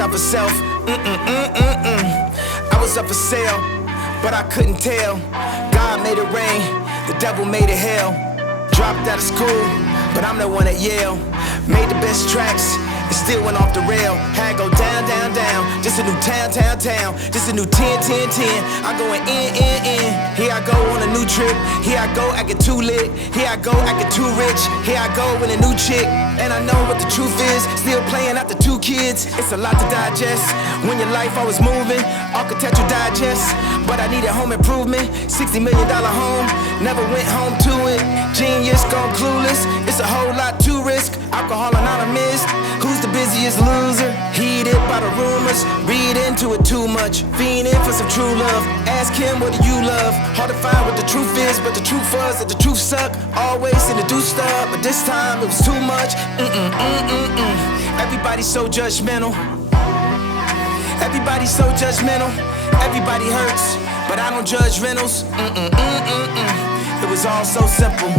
out for self. I was up for sale, but I couldn't tell. God made it rain, the devil made it hell. Dropped out of school, but I'm the one at Yale. Made the best tracks, and still went off the rail. Had to go down, down, down. Just a new town, town, town. Just a new 10, 10, 10. I going in. Here I go on a new trip. Here I go acting too lit. Here I go acting too rich. Here I go with a new chick. And I know what the truth is. Still playing after 2 kids. It's a lot to digest. When your life always moving, architectural digest. But I needed home improvement. $60 million home. Never went home to it. Genius gone clueless. It's a whole lot to risk. Alcohol anonymous. Who's the busiest loser? Heated by the rumors. Read into it too much. Fiending for some true love. Ask him, what do you love? Hard to find what the truth is, but the truth was that the truth suck. Always in the do stuff, but this time it was too much. Everybody's so judgmental. Everybody's so judgmental. Everybody hurts, but I don't judge rentals. It was all so simple.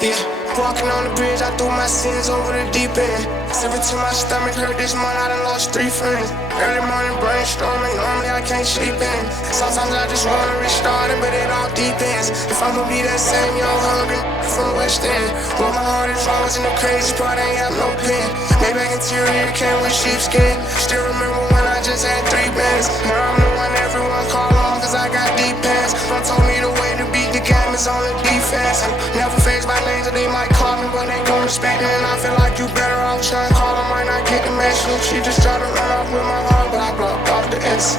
Yeah, walking on the bridge, I threw my sins over the deep end. Sipping to my stomach, hurt this month, I done lost 3 friends. Early morning brainstorming, normally I can't sleep in. Sometimes I just wanna restart it, but it all depends. If I'ma be that same young hungry from West End. But my heart is always in the crazy part, ain't have no pen. Maybach interior came with sheepskin. Still remember when I just had 3 bands. Now I'm the one everyone call on, cause I got deep pants. Mom told me the way to beat the game is on the defense. I'm never faced by lanes that they might call me, but they gon' respect me. And I feel like you better off trying to call, I might not get the message. She just tried to run off with my heart, but I blocked off the S.